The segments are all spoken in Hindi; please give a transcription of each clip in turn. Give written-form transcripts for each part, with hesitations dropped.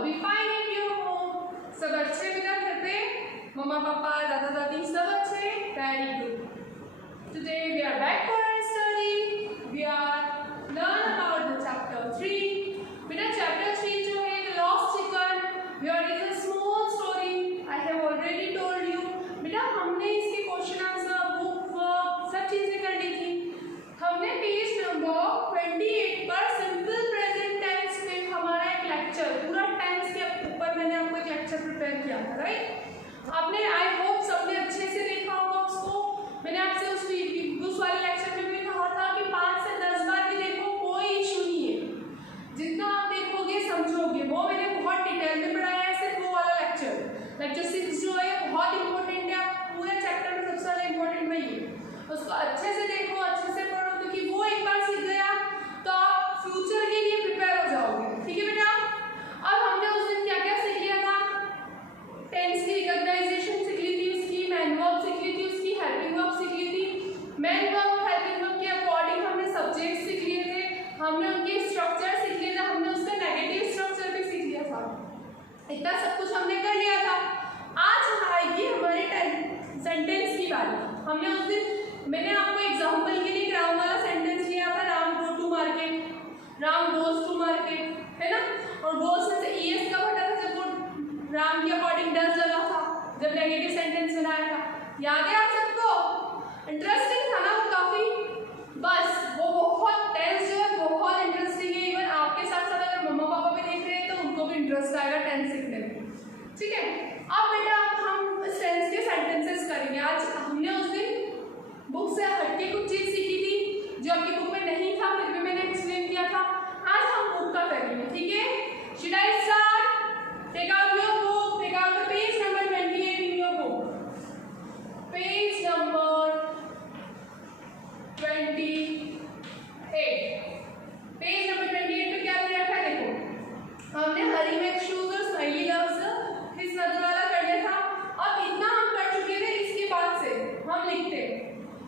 All be fine in your home. सब अच्छे बेटा घर पे? मम्मा पापा दादा दादी सब अच्छे? Very good. Today we are back for our study. We are learn about the chapter 3। बेटा चैप्टर 3 जो है the lost chicken, here is a small story. I have already told you. बेटा हमने इसके क्वेश्चन आंसर बुक वर्क सब चीजें कर ली थी। हमने पेज नंबर 28 पर सिंपल प्रेजेंट टेंस में हमारा एक लेक्चर पूरा टेंस के ऊपर मैंने आपको एक लेक्चर प्रिपेयर किया था, राइट? आपने आई होप सबने अच्छे से देखा होगा उसको। मैंने आपसे उस वाले लेक्चर में भी कहा था कि 5 से 10 बार भी देखो, कोई इशू नहीं है। जितना आप देखोगे समझोगे। वो मैंने बहुत डिटेल में पढ़ाया है, सिर्फ वो वाला लेक्चर 6 जो है बहुत इंपॉर्टेंट है। आप पूरे चैप्टर में सबसे ज़्यादा इंपॉर्टेंट वही है। उसको अच्छे से देखो, अच्छे से पढ़ो, क्योंकि वो एक बार सीख गया तो आप फ्यूचर के लिए प्रिपेयर हो जाओगे। ठीक है बेटा? अब हमने उस दिन क्या क्या सीख लिया था? टेंस की रिकॉग्नाइजेशन सीख ली थी, उसकी मैन वर्ब सीख ली थी, उसकी हेल्पिंग वर्ब सीख ली थी। मैन वर्ब और हेल्पिंग वर्ब के अकॉर्डिंग हमने सब्जेक्ट सीख लिए थे, हमने उनके स्ट्रक्चर सीख लिए थे, हमने उसका नेगेटिव स्ट्रक्चर भी सीख लिया था। इतना सब कुछ हमने कर लिया था। आज आएगी हमारे सेंटेंस की बात। हमने उस दिन मैंने आपको एग्जाम्पल के लिए राम वाला सेंटेंस लिया था, Ram go to market, Ram goes to market, है ना? और गोज से ईएस कब हटा था? जब वो राम के अकॉर्डिंग डज लगा था, जब नेगेटिव सेंटेंस बनाया था। याद है आप सबको? इंटरेस्टिंग था ना वो काफी? बस वो बहुत टेंस जो है बहुत इंटरेस्टिंग है। इवन आपके साथ साथ अगर मम्मा पापा भी देख रहे हैं तो उनको भी इंटरेस्ट आएगा टेंस सीखने में। ठीक है? अब बेटा हम इस टेंस के सेंटेंसेस करेंगे। आज हमने उस दिन बुक से हटके कुछ चीज सीखी थी जो आपकी बुक में नहीं था, फिर भी मैंने एक्सप्लेन किया था। आज हम बुक का करेंगे। ठीक है? Should I start? Take out your book. Take out the page number 28 in your book. Page number 28. Page number 28 पे क्या दे रखा है देखो। हमने हरी में शूज और स्माइली लव्स इस नजर वाला कर लिया था। अब इतना हम कर चुके थे, इसके बाद से हम लिखते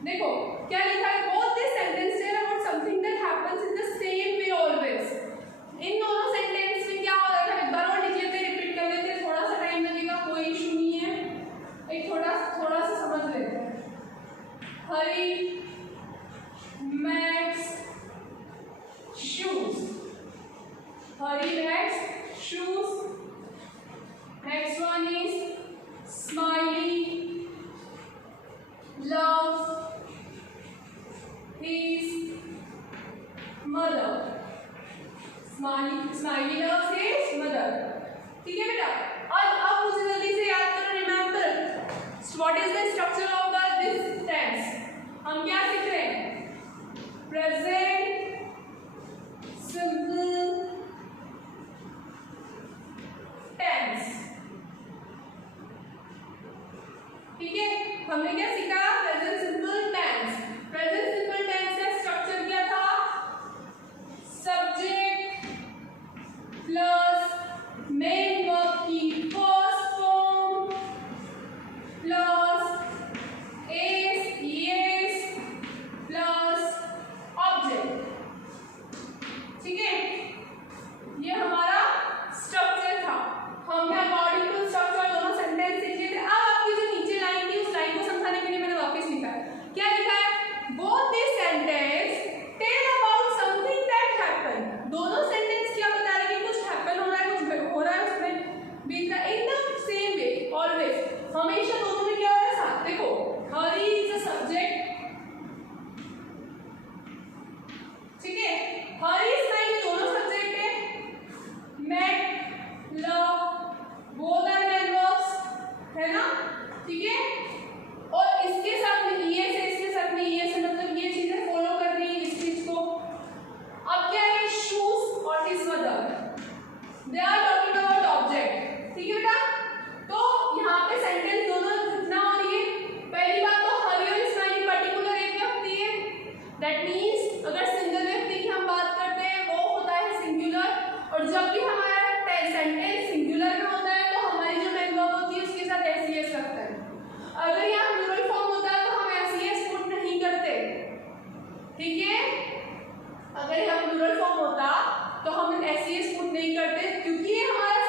देखो क्या लिखा है। Both this sentence tell about something that happens in the same way always. इन दोनों सेंटेंस में क्या हो रहा है एक बार और लिख लेते हैं, रिपीट कर लेते हैं, थोड़ा सा टाइम लगेगा, कोई इशू नहीं है। एक थोड़ा सा समझ लेते हैं। Hari makes shoes, Hari makes shoes. Next one is Smiley loves his mother. Smiley loves his mother. ठीक है बेटा? अब मुझे जल्दी से याद करो, remember what is the structure of this tense. हम क्या सीख रहे हैं? Present simple tense. ठीक है? हमने क्या सीखा? Present simple tense. Present simple tense का स्ट्रक्चर क्या था? सब्जेक्ट प्लस मेन वर्ब की first form plus S ES plus object. ठीक है? ये हमारा स्ट्रक्चर था। हमने अकॉर्डिंग टू स्ट्रक्चर दोनों सेंटेंस सीख लिए थे। अब आपकी जो नीचे लाइन थी उस लाइन को समझाने के लिए मैंने वापस लिखा है। क्या लिखा है? Both this sentence tell about something that happen. दोनों सेंटेंस क्या बता रहे हैं? कुछ हैपन हो रहा है, कुछ हो रहा है उसमें बीच का इन द सेम वे ऑलवेज। हमेशा दोनों में क्या हो रहा है साथ। देखो हरी इज अ सब्जेक्ट, ठीक है? हरी स्माइली दोनों सब्जेक्ट है। Mac love both are main verbs, है ना? ठीक है? और इसके साथ में ये से इसके साथ में ये से मतलब ये चीजें फॉलो कर रही है इस चीज को। अब क्या है? शूज और his mother, they are talking about object. ठीक है बेटा? तो यहाँ पे सेंटेंस दोनों घटना हो रही है। पहली बात तो हरी और स्माइली पर्टिकुलर एक व्यक्ति है। दैट मीन्स अगर सिंगल व्यक्ति की हम बात करते हैं वो होता है सिंगुलर, और जब भी हमारा सेंटेंस सिंगुलर में होता है तो हमारी जो मैन वर्ब होती है उसके साथ एस लगता है। अगर यहाँ प्लूरल फॉर्म होता है तो हम एस पुट नहीं करते। ठीक है? अगर यहाँ प्लूरल फॉर्म होता तो हम एस पुट नहीं करते, क्योंकि ये हमारा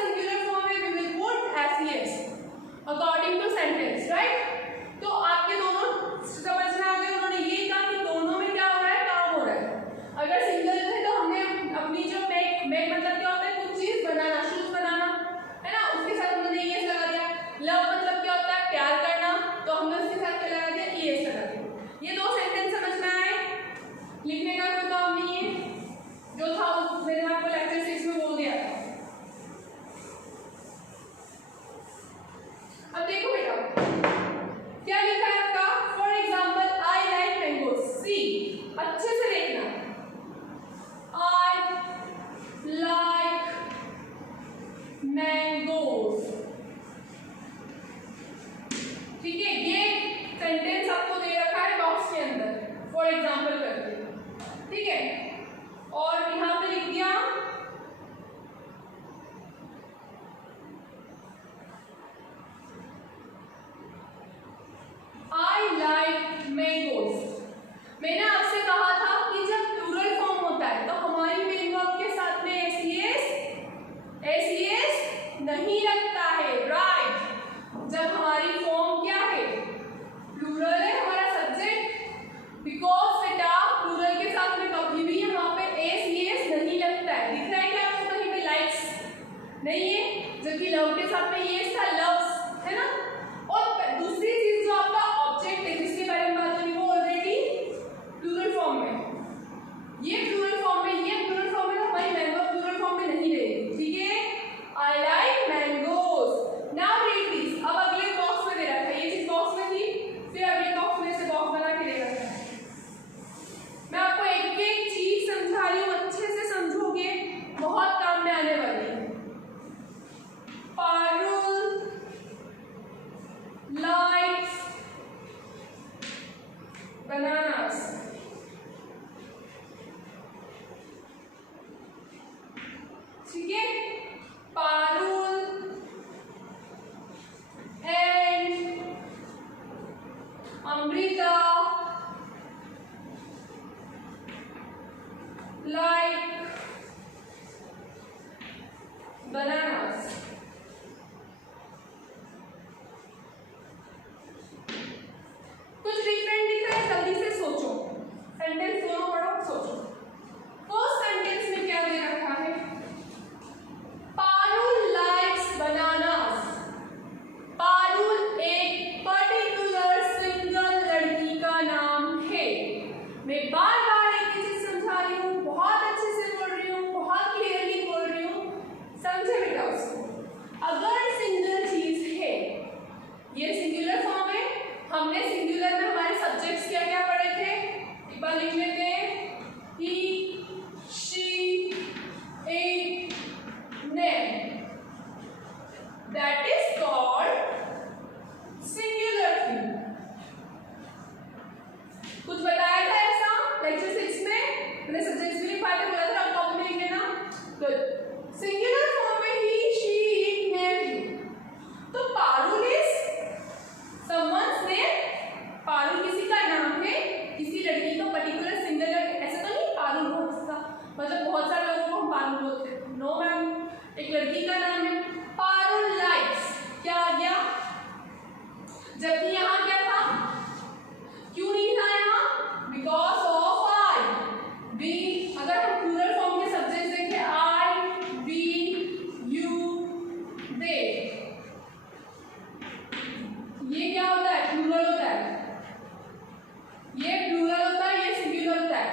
bananas. ठीक है, Parul and Amrita like bananas. कुछ डिफरेंट दिख रहा है, जल्दी से सोचो, सेंटेंस दोनों पढ़ो, सोचो। फर्स्ट सेंटेंस में क्या दे रखा है? Parul likes bananas. पारुल एक पर्टिकुलर सिंगल लड़की का नाम है। मैं बार बार एक ही चीज समझा रही हूँ, बहुत अच्छे से बोल रही हूँ, बहुत क्लियरली बोल रही हूँ, समझे बेटा उसको। अगर सिंगल चीज है, ये सिंगुलर फॉर्म है। हमने सिंगुलर में हमारे सब्जेक्ट्स क्या क्या पढ़े थे, एक बार लिख लेते हैं। He, she, it, them, that is called singular thing. कुछ बताया था ऐसा लेक्चर 6 में, मैंने सब्जेक्ट्स भी लिखवाए थे, बोला था आप कॉपी में लिख लेना। तो सिंगुलर फॉर्म में ही, शी, इट, देम। तो Parul is someone's name. Parul किसी का नाम है, किसी लड़की का पर्टिकुलर सिंगल लड़की, ऐसा तो नहीं पारुल बहुत सा, मतलब बहुत सारे लोगों को हम पारुल बोलते हैं। नो मैम, एक लड़की का नाम है। पारुल लाइक्स, क्या आ गया? जबकि यहाँ क्या था? क्यों नहीं था यहाँ? Because of I, we. अगर हम प्लूरल फॉर्म के सब्जेक्ट देखें, आई, वी, यू, दे, ये क्या होता है? प्लूरल होता है। ये प्लूरल होता है, ये सिंगुलर होता है।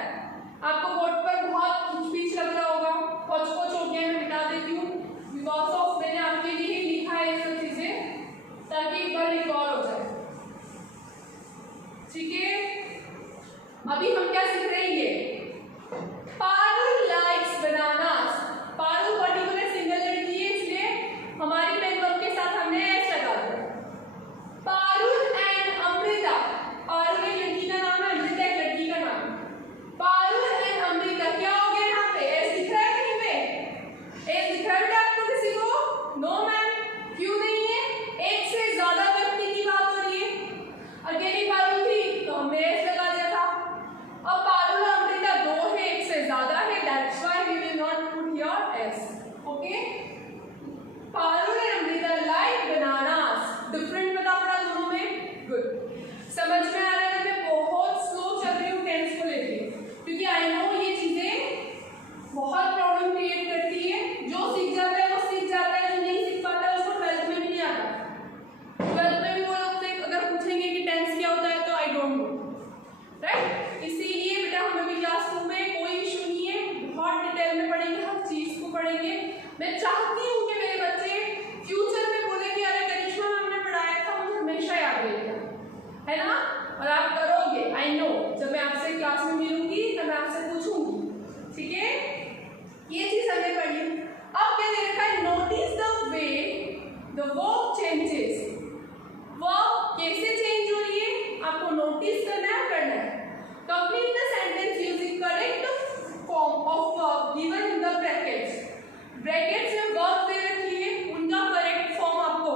आपको बोर्ड पर बहुत खींच लग रहा होगा, कुछ कुछ हो गया, मैं बता देती हूँ। बिकॉज ऑफ मैंने आपके लिए ही लिखा है ये सब चीजें, ताकि एक बार रिकॉल हो जाए। ठीक है, अभी हम क्या सीख रहे हैं? Parul likes bananas. Parul particular single लड़की है, इसलिए हमारी पेन वर्ब के साथ हमने एस लगा दिया। पारुल एंड अमृता, पारुल एक लड़की का नाम है, अमृता एक लड़की का नाम है। पारुल एंड अमृता, क्या हो गया यहाँ पे? एस दिख रहा है कहीं पे? एस दिख रहा है बेटा आपको किसी को? नो मैम, क्यों नहीं है? एक से ज्यादा व्यक्ति की बात हो रही है। अकेली पारुल थी तो हमने एस लगा दिया था। अब पारुल और अमृता दो है, एक से ज्यादा है, that's why we will not put here S. Okay, Parul and Amrita like bananas. Different बता पड़ा दोनों में? गुड, समझ में आ रहा है? मैं बहुत स्लो चल रही हूँ टेंस को लेके, क्योंकि आई नो ये चीजें बहुत प्रॉब्लम क्रिएट करती है। जो सीख जाता है वो सीख जाता है, जो नहीं सीख पाता है उसको 12th में भी नहीं आता। 12th में भी वो लोग से अगर पूछेंगे कि टेंस क्या होता है तो आई डोंट नो, राइट? इसीलिए बेटा हम अभी क्लास 2 में कोई इशू नहीं है, बहुत डिटेल में पढ़ेंगे, हर चीज को पढ़ेंगे। मैं चाहती हूँ कि मेरे बच्चे फ्यूचर में बोले कि अरे करिश्मा हमने पढ़ाया था, मुझे हमेशा याद रहेगा, है ना? और आप करोगे, आई नो। जब मैं आपसे क्लास में मिलूंगी तब मैं आपसे पूछूंगी, ठीक है? ये चीज हमने पढ़ी। अब क्या दे रखा है? Notice the way the verb changes. Verb कैसे चेंज हो रही है आपको नोटिस करना है। Complete the sentence using correct form of verb given in the brackets. Brackets में वर्ब दे रखी है, उनका करेक्ट फॉर्म आपको,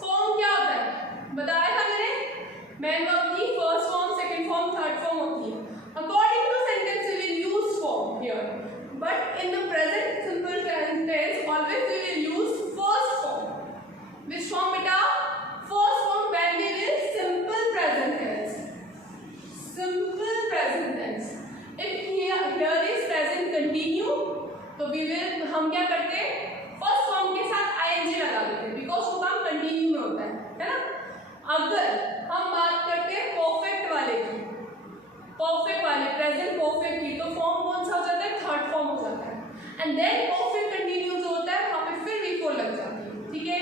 फॉर्म क्या होता है बताया था मैंने? मैन वर्ब की first form, second form, third form होती है। According to sentence we will use form here, but in the present simple tense always we will use first form. Which form बेटा? First form when we will simple present tense. Simple present tense. If here is present continue तो वी विल, हम क्या करते हैं? फर्स्ट फॉर्म के साथ आईएनजी लगा देते हैं, बिकॉज वो काम कंटिन्यू में होता है ना? अगर हम बात करते हैं परफेक्ट वाले की, परफेक्ट वाले प्रेजेंट परफेक्ट की, तो फॉर्म कौन सा हो जाता है? थर्ड फॉर्म हो जाता है। एंड देन परफेक्ट कंटिन्यू जो होता है वहां पे फिर V4 लग जाती है, ठीक है?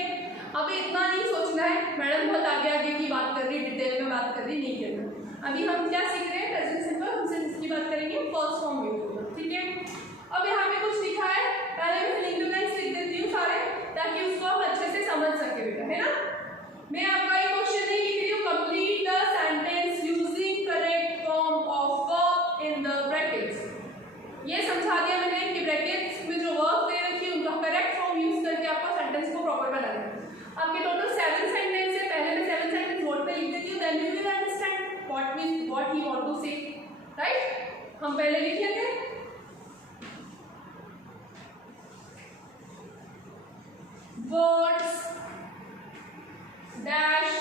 अभी इतना नहीं सोचना है, मैडम बहुत आगे आगे की बात कर रही है, डिटेल में बात कर रही, नहीं करना। अभी हम क्या सीख रहे हैं? प्रेजेंट सिंपल, हमसे इसकी बात करेंगे फर्स्ट फॉर्म V4, ठीक है? अब यहाँ पे कुछ लिखा है, पहले मैं फिलिंग द ब्लैंक्स लिख देती हूँ सारे, ताकि उसको हम अच्छे से समझ सके बेटा, है ना? मैं आपका ये क्वेश्चन नहीं लिख रही हूँ, complete the sentence using correct form what he want to say, right? हम पहले लिखे थे birds dash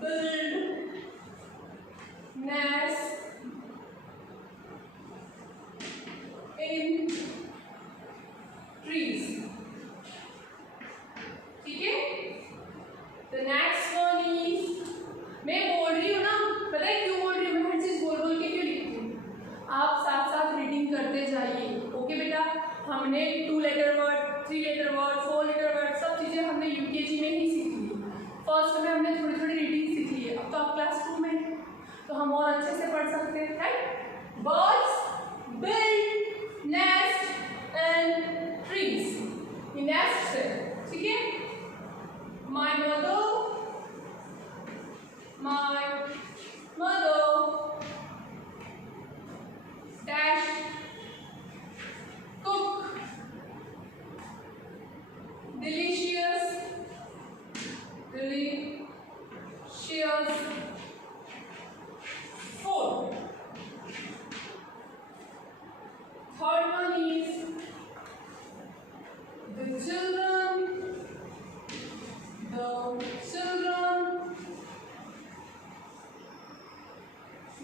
build nest in trees. ठीक है? The next one is, मैं बोल रही हूँ ना, पता है क्यों बोल रही हूँ? मैं हर चीज बोल बोल के क्यों लिखती हूँ? आप साथ साथ रीडिंग करते जाइए. ओके बेटा, हमने 2 letter word, 3 letter word, 4 letter word सब चीजें हमने यूकेजी में ही सीख ली. फर्स्ट में हमने थोड़ी थोड़ी रीडिंग सीख ली है. अब तो आप क्लास 2 में हैं, तो हम और अच्छे से पढ़ सकते हैं, right? Birds build nest and trees. ये nest है, ठीक है? My mother dash cook delicious food. Third one is the children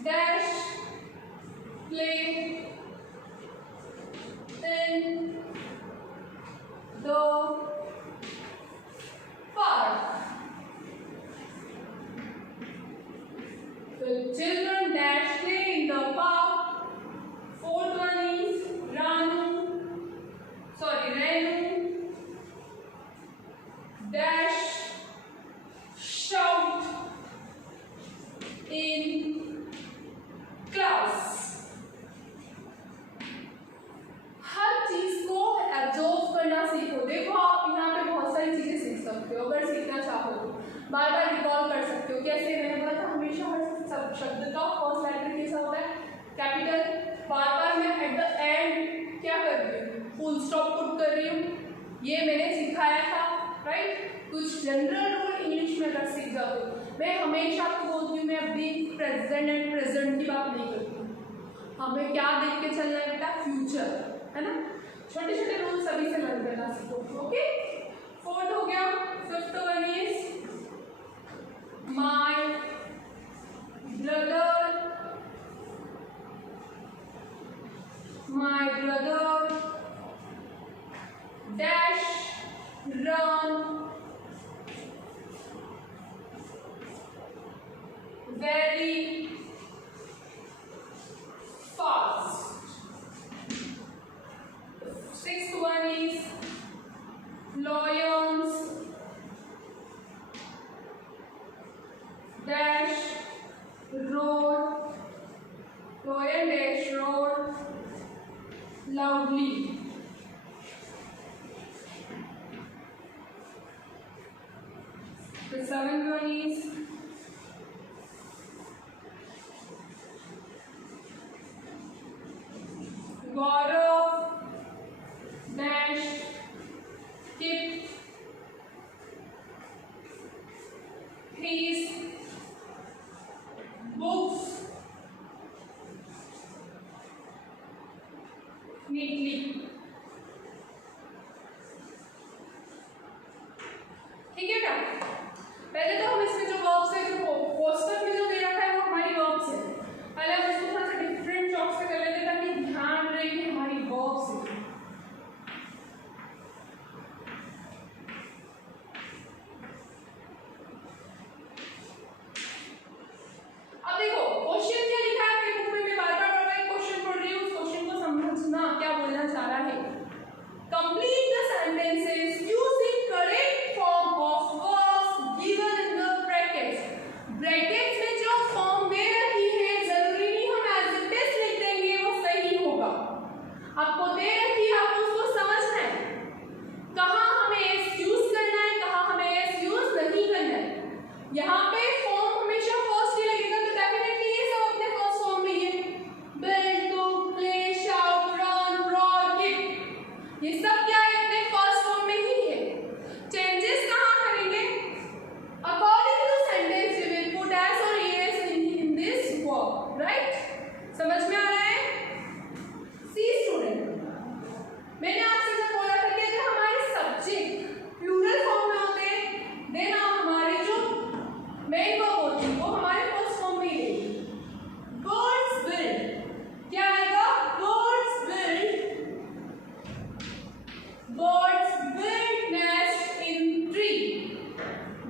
dash play in the park. The children dash play in the park. Fourth one is Ranu dash shout in class. हर चीज को एब्जॉर्व करना सीखो. देखो आप यहाँ पे बहुत सारी चीजें सीख सकते हो अगर सीखना चाहो तो. बार बार रिकॉल कर सकते हो. कैसे? मैंने बोला था हमेशा हर शब्द का फर्स्ट लेटर कैसा होता है? कैपिटल. बार बार मैं एट द एंड क्या कर रही हूँ? फुल स्टॉप पुट कर रही हूँ. ये मैंने सिखाया था, राइट? कुछ जनरल रूल इंग्लिश में अगर सीख जाओ तो. मैं हमेशा आपको बोलती हूँ, मैं अभी प्रेजेंट एंड प्रेजेंट की बात नहीं करती हूँ. हमें क्या देख के चलना है बेटा? फ्यूचर, है ना? छोटे छोटे रूल सभी से लर्न करना सीखो. ओके, फोर्थ हो गया. Fifth one is my brother dash run very fast. Sixth one is lions dash roar. Lion dash roar loudly. The seventh one is Gaurav dash keep his books neatly. होगी वो हमारे फर्स्ट फॉर्म में ही रहेगी। बर्ड्स बिल्ड, क्या आएगा? Birds build nest in tree.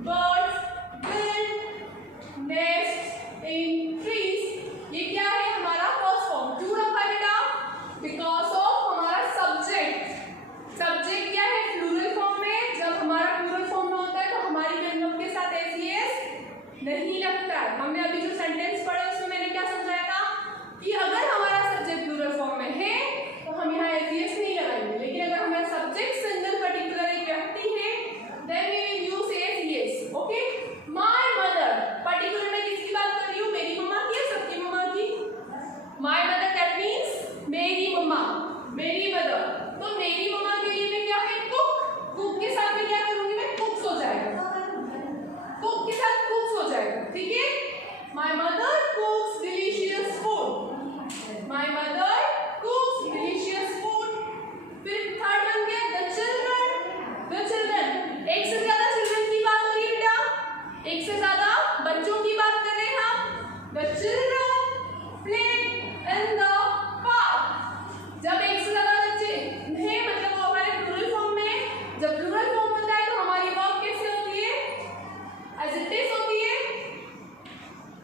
Birds build nest in trees, ये क्या है? हमारा फर्स्ट फॉर्म। क्यों रखा है बेटा? बिकॉज ऑफ हमारा सब्जेक्ट क्या है? प्लूरल फॉर्म में। जब हमारा प्लूरल फॉर्म में होता है तो हमारी वेर्ब के साथ एस नहीं लगता है। हमने अभी जो सेंटेंस पढ़े उसमें मैंने क्या समझाया था कि अगर हमारा सब्जेक्ट प्लूरल फॉर्म में है तो हम यहाँ एस नहीं लगाएंगे, लेकिन अगर हमारा सब्जेक्ट सिंगल पर्टिकुलर एक व्यक्ति है then we will use S. Okay, my mother, particular में किसकी बात कर रही हूँ? मेरी मम्मा की या सबकी मम्मा की? माय मदर दैट मीन्स मेरी मम्मा, मेरी मदर। तो मेरी मम्मा के लिए में क्या है? कुक। कुक के साथ में क्या करूंगी मैं? कुक्स हो जाएगा। कुक के साथ कुक्स हो जाएगा, ठीक है? My mother कुक्स delicious food. My mother कुक्स delicious food. फिर थर्ड वन क्या? The children. एक से ज्यादा चिल्ड्रन की बात हो रही है बेटा, एक से ज्यादा बच्चों की बात कर रहे हैं हम। The children play in the park. जब एक से ज्यादा बच्चे नहीं, मतलब वो हमारे प्लूरल फॉर्म में। जब प्लूरल फॉर्म होता है तो हमारी वर्ब कैसे होती है? एज इट इज होती है।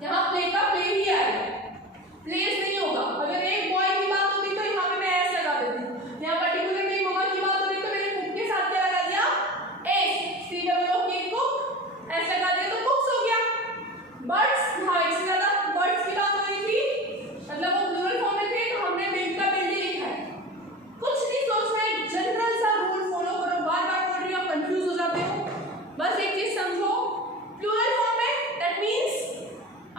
यहाँ प्ले का प्ले ही आएगा, प्लेस नहीं होगा। अगर एक बॉय की बात होती तो यहाँ पे मैं एस लगा देती। यहाँ पर्टिकुलर मेरी मम्मा की बात होती तो मैंने कुक के साथ क्या लगा दिया? एस। CWOK कुक, एस लगा दिया तो कुक्स हो गया। बर्ड्स, हाँ एक से ज्यादा बर्ड्स की बात हो रही थी, मतलब वो प्लूरल फॉर्म में थे तो हमने बिल्ड का बिल्ड ही लिखा है। कुछ नहीं सोचना, एक जनरल सा रूल फॉलो करो। बार बार बोल रही हो, कंफ्यूज हो जाते हो। बस एक चीज समझो, प्लूरल फॉर्म में दैट मींस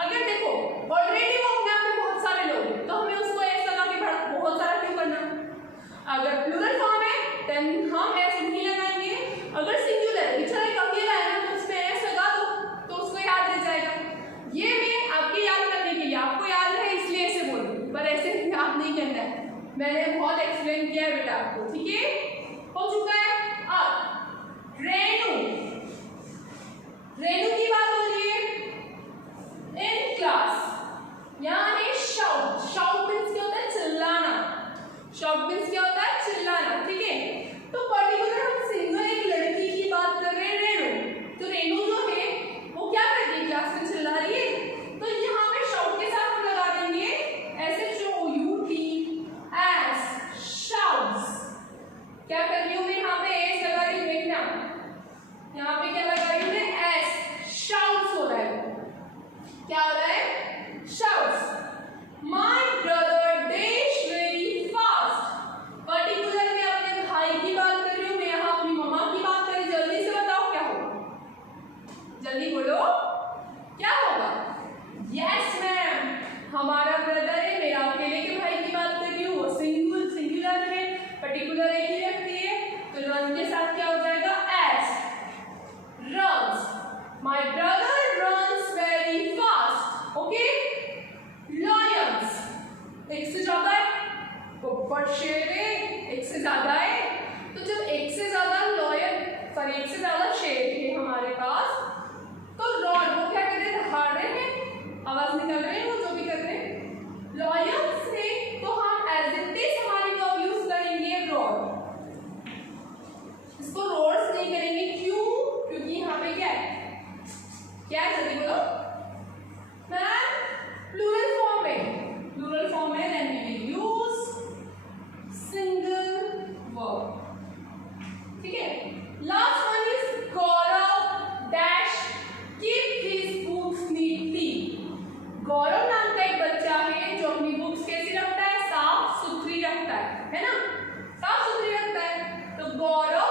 अगर देखो ऑलरेडी वो अपने आप में बहुत सारे लोग हैं तो हमें उसको एस लगा के बहुत सारा क्यों करना? अगर प्लूरल फॉर्म है देन हम एस नहीं लगाएंगे। अगर सिंगुलर है, चलो एक अकेला है ना, तो उसमें एस लगा दो तो उसको याद रह जाएगा। ये मैं आपके याद करने के लिए, आपको याद है इसलिए ऐसे बोल रही हूं, पर ऐसे याद नहीं करना है। मैंने बहुत एक्सप्लेन किया है बेटा आपको, ठीक है? हो चुका है। अब रेनू की बात हो रही है इन क्लास। यहाँ है शाउट। शाउट मीन्स क्या होता है? चिल्लाना। शाउट मीन्स क्या होता है? चिल्लाना, ठीक है? तो पर्टिकुलर हम सिंगल एक लड़की की बात कर रहे हैं, रेनू। तो रेनू जो है वो क्या कर रही है? क्लास में चिल्ला रही है, तो यहाँ पे शाउट के साथ हम लगा देंगे SHOUT, शाउट्स। क्या कर रही हूँ मैं? यहाँ पे एस लगा रही हूँ, देखना यहाँ पे क्या लगा रही हूँ मैं? एस। शाउट्स हो रहा है। क्या हो रहा है? Shouts. My brother dash very fast. Particular मैं अपने भाई की बात कर रही हूँ, मैं यहाँ अपनी मम्मा की बात कर रही हूँ। जल्दी से बताओ क्या होगा? जल्दी बोलो, क्या होगा? यस मैम, हमारा ब्रदर है, मेरा अकेले के भाई की बात कर रही हूँ, वो सिंगुलर है, पर्टिकुलर एक ही व्यक्ति है, तो रन के साथ क्या हो जाएगा? S. Runs. My brother runs very fast. Okay. Lions, एक से ज्यादा है, ऊपर शेर है, एक से ज्यादा है। तो जब एक से ज्यादा एक से ज्यादा शेर है हमारे पास, तो रॉड वो क्या कर रहे हैं? दहाड़ रहे हैं, आवाज निकल रहे हैं, वो जो भी कर रहे हैं। लायंस है तो हम एज इट इज हमारे वर्ब यूज करेंगे रॉड। इसको रोड्स नहीं करेंगे, क्यों? क्योंकि यहाँ पे क्या है? क्या है? जल्दी बोलो मैम। प्लूरल फॉर्म में then we will use single verb, ठीक है? Last one is Gaurav dash keep his books neatly. Gaurav नाम का एक बच्चा है जो अपनी बुक्स कैसी रखता है? साफ सुथरी रखता है ना? साफ सुथरी रखता है, तो गौरव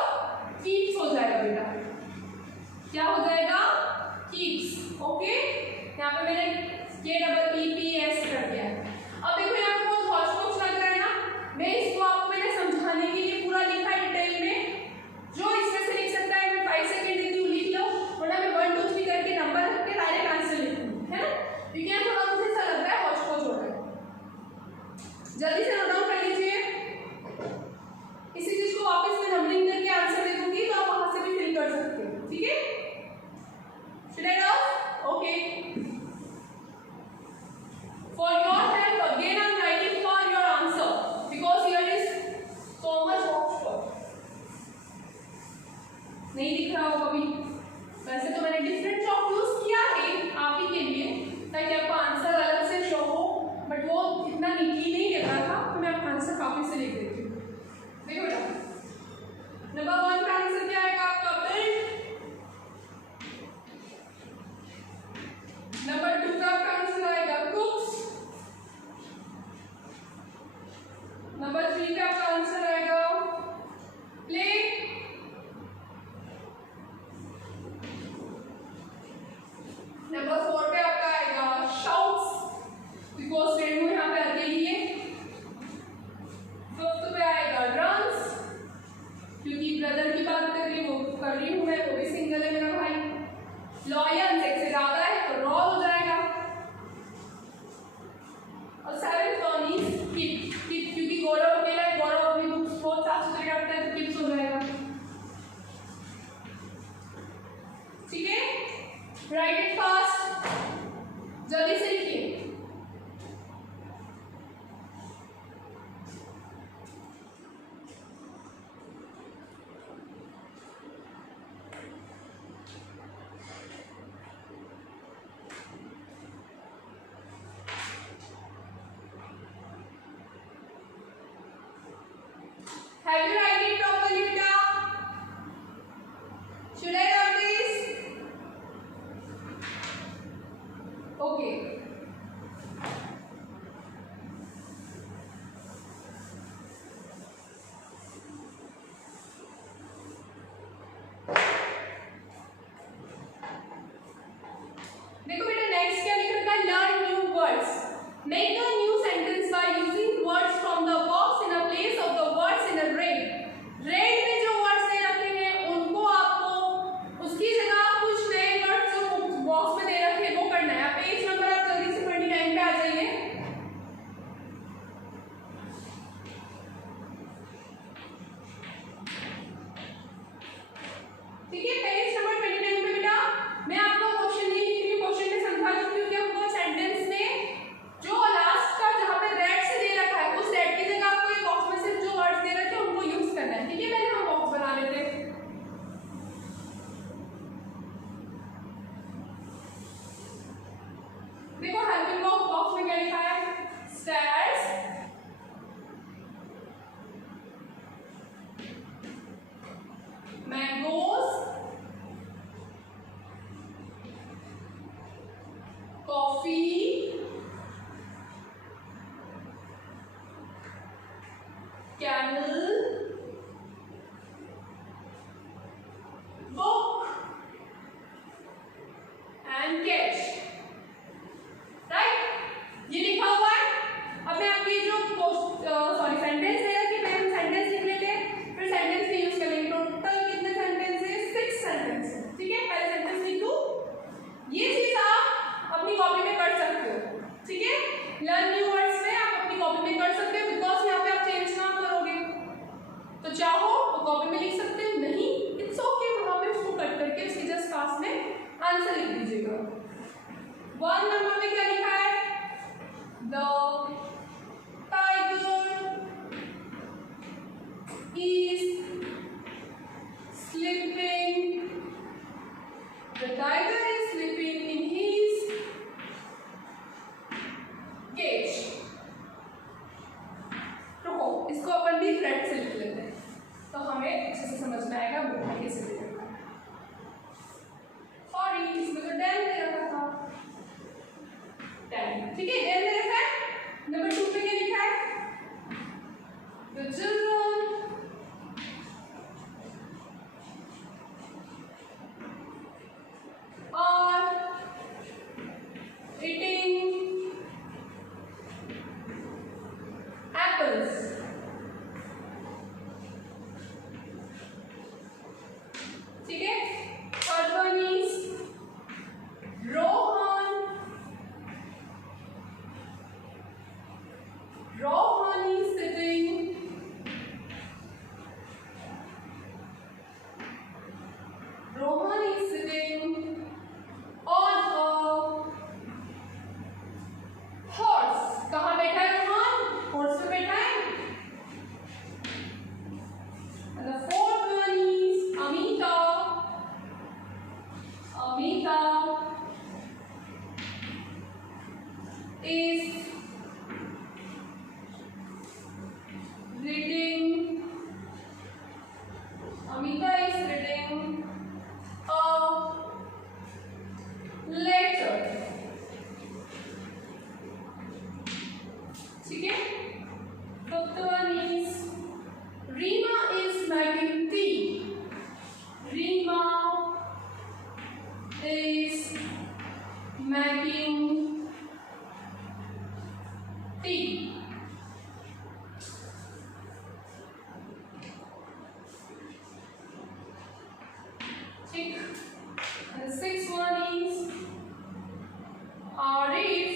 कीप्स हो जाएगा बेटा। क्या हो जाएगा? कीप्स। ओके, यहाँ पे मैंने KEEPS कर दिया है। अब देखो यहाँ पे बहुत हौच-पौच लग रहा है ना, मैं इसको आपको मैंने समझाने के लिए पूरा लिखा है डिटेल में। जो इसमें से लिख सकता है मैं 5 सेकंड देती हूँ, लिख लो, वरना मैं 1 2 3 करके नंबर रख के डायरेक्ट आंसर लिखूंगी, है ना? क्योंकि यहाँ थोड़ा मुझे ऐसा लग रहा है हौच-पौच हो रहा है। जल्दी से नोट डाउन कर लीजिए। इसी चीज को वापस मैं नंबरिंग करके आंसर दे दूंगी तो आप वहां से भी फिल कर सकते हो, ठीक है? Should I go? Okay. Okay देखो बेटा नेक्स्ट क्या लिख रखा है, learn new words, make a new sentence by using words from the box in a place of the words in a red. Red में जो वर्ड्स दे रखे हैं उनको आपको उसकी जगह कुछ नए वर्ड्स जो बॉक्स में दे रखे हैं वो करना है। पेज नंबर आप जल्दी से 29 पे आ जाइए। ठीक है, पेज नंबर 29 पे बेटा मैं आपको क्वेश्चन नहीं लिख रही हूँ, क्वेश्चन में समझा चुकी हूँ कि हमको सेंटेंस में जो लास्ट का जहाँ पे रेड से दे रखा है उस रेड की जगह आपको ये बॉक्स में सिर्फ जो वर्ड्स दे रखे हैं उनको यूज करना है। ठीक है, पहले हम बॉक्स बना लेते हैं। देखो हेल्पिंग बॉक्स में क्या लिखा है, stairs, mangoes, coffee, candle, book and cash. Right, ये लिखा हुआ है। अब मैं आपकी जो सेंटेंस है कि मैं हम सेंटेंस लिख लेते हैं, फिर सेंटेंस के यूज करेंगे। टोटल कितने सेंटेंस है, 6 सेंटेंस। ठीक है, पहले सेंटेंस लिख दूं, ये चीज आप अपनी कॉपी में कर सकते हो। ठीक है, लर्न न्यू वर्ड्स में आप अपनी कॉपी में कर सकते हो, बिकॉज यहाँ पे आप चेंज ना करोगे। तो चाहो तो कॉपी में लिख सकते हो, नहीं इट्स ओके, वहां पे उसको कट करके उसके जस्ट पास में आंसर लिख दीजिएगा। 1 नंबर में क्या लिखा है, the tiger is sleeping. The tiger is sleeping in his cage. रुको, इसको अपन भी रेड से लिख लेते हैं तो हमें अच्छे से समझ में आएगा बुक में कैसे दे रखा है। सॉरी, इसमें तो 10 दे रखा था, 10। ठीक है, 10 दे रखा है। नंबर 2 पे क्या लिखा है, the children are eating apples. ठीक है, third one is Rohan is sitting on a horse. कहाँ बैठा है रोहन, हॉर्स पे बैठा है। And the fourth one is Amita is reading a letter. ठीक है, fifth one is Rima is making tea. Rima is making tea. ठीक, and the sixth one is Arif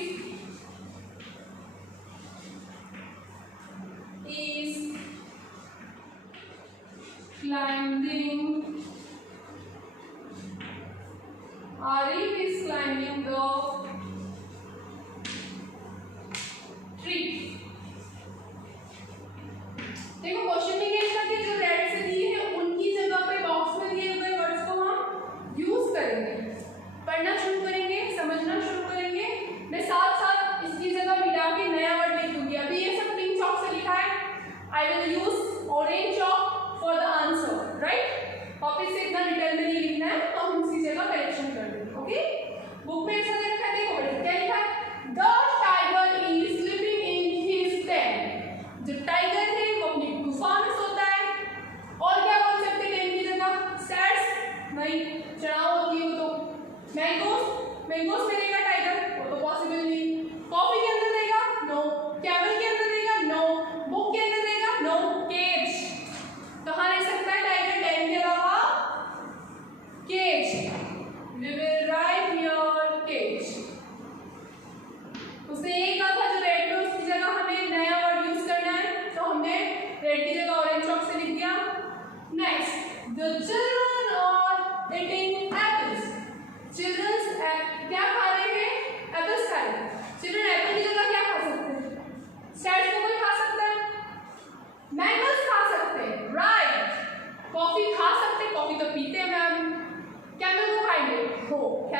is climbing. Arif is climbing the tree. देखो क्वेश्चन में क्या लिखा है, जो रेड से दिए हैं उनकी जगह पे बॉक्स में दिए हुए वर्ड्स को हम यूज करेंगे, पढ़ना शुरू करेंगे, समझना शुरू करेंगे। मैं साथ साथ इसकी जगह मिटा के नया वर्ड लिख दूंगी। अभी ये सब पिंक चॉक से लिखा है, I will use orange chalk for the answer, right.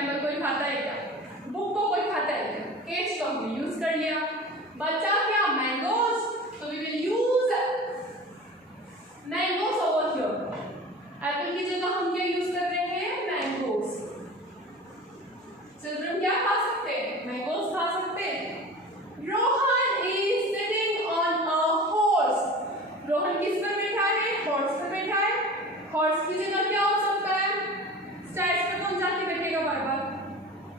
Camel कोई खाता है क्या? बुक को कोई खाता है क्या? केच को हमने यूज कर लिया। बचा क्या? मैंगोज। तो we will use mangoes over here. Apple की जगह हम क्या यूज कर रहे हैं? मैंगोज। चिल्ड्रन क्या खा सकते हैं? मैंगोज खा सकते हैं। Rohan is sitting on a horse. Rohan किस पर बैठा है? हॉर्स पर बैठा है। हॉर्स की जगह क्या हो सकता है? स्टैट्स पे कौन जाके बैठेगा बार बार?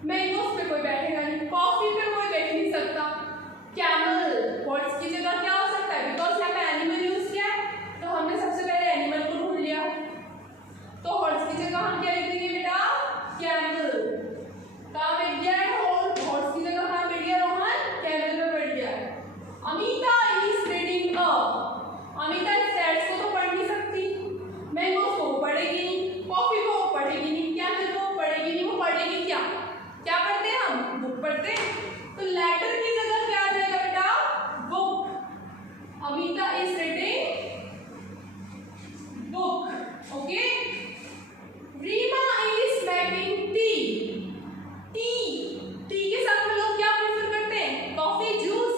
मैंगोज पे कोई बैठेगा नहीं। कॉफी पे कोई बैठ नहीं सकता। कैमल। हॉर्स की जगह क्या हो सकता है? बिकॉज यहाँ पे एनिमल यूज किया है तो हमने सबसे पहले एनिमल को ढूंढ लिया। तो हॉर्स की जगह हम क्या लिखेंगे बेटा? कैमल। कहाँ बैठ गया है? हॉर्स की जगह कहाँ बैठ गया? रोहन कैमल पे बैठ गया है। Amita is reading a. Amita stats को तो पढ़ नहीं सकती, मैंगोज को पढ़ेगी नहीं, कॉफी को पढ़ेगी नहीं, कैमल को पढ़ेगी नहीं। वो पढ़ेगी क्या? क्या पढ़ते हैं हम? बुक पढ़ते हैं। तो लेटर की जगह क्या आ जाएगा बेटा? Book. Amita is reading book. Okay. Reema is making tea. Tea के साथ में लोग क्या प्रेफर करते हैं? Coffee, juice.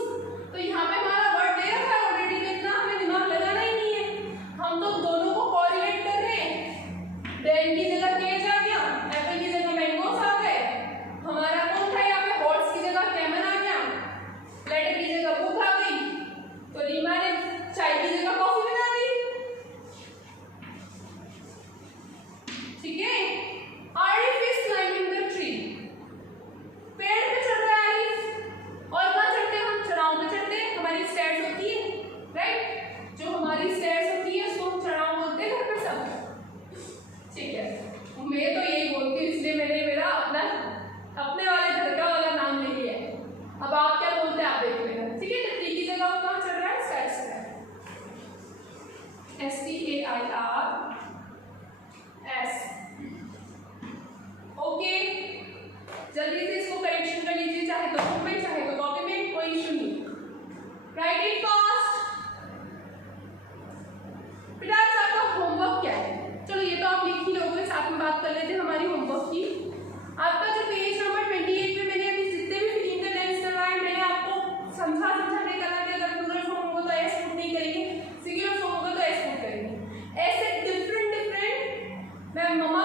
तो यहाँ पे हमारा वर्ड दे रखा है ऑलरेडी, तो इतना हमें दिमाग लगाना ही नहीं है। हम तो दोनों को कोरिलेट कर रहे हैं। बेन की जगह केज आ गया, एप्पल की जगह मैंगोस आ गए। हमारा कौन था यहाँ पे? हॉर्स की जगह कैमल आ गया, लेटर की जगह बुक आ गई। तो रीमा ने चाय की जगह कॉफी बना दी। ठीक है। Arif is climbing the tree. पेड़ पे चढ़ रहा है आरिफ। और कहाँ चढ़ते हैं हम? चढ़ाव पे चढ़ते हैं। हमारी स्टेयर्स होती है, राइट? जो हमारी स्टेयर्स होती है उसको हम चढ़ाव बोलते हैं घर पे सब। ठीक है। मैं तो यही बोलती हूँ, इसलिए मैंने मेरा अपने वाले घर का वाला नाम ले लिया है। अब आप क्या बोलते हैं आप देख लेना। ठीक है। तो ट्री की जगह वो कहाँ चढ़ रहा है? स्टेयर्स पे। STAIRS। ओके। जल्दी से इसको करेक्शन कर लीजिए, चाहे तो बुक में चाहे तो कॉपी में, कोई इशू नहीं। Right it fast. बेटा आज आपका होमवर्क क्या है? चलो ये तो आप लिख ही लोगे, साथ में बात कर लेते हैं हमारी होमवर्क की। आपका जो पेज नंबर 28 पे मैंने अभी जितने भी फिलिंग का टेंस करवाए मैंने आपको समझा के करा कि अगर प्लूरल फॉर्म होगा तो एस पुट नहीं करेंगे, सिंगुलर फॉर्म होगा तो एस पुट करेंगे। ऐसे डिफरेंट मैं मम्मा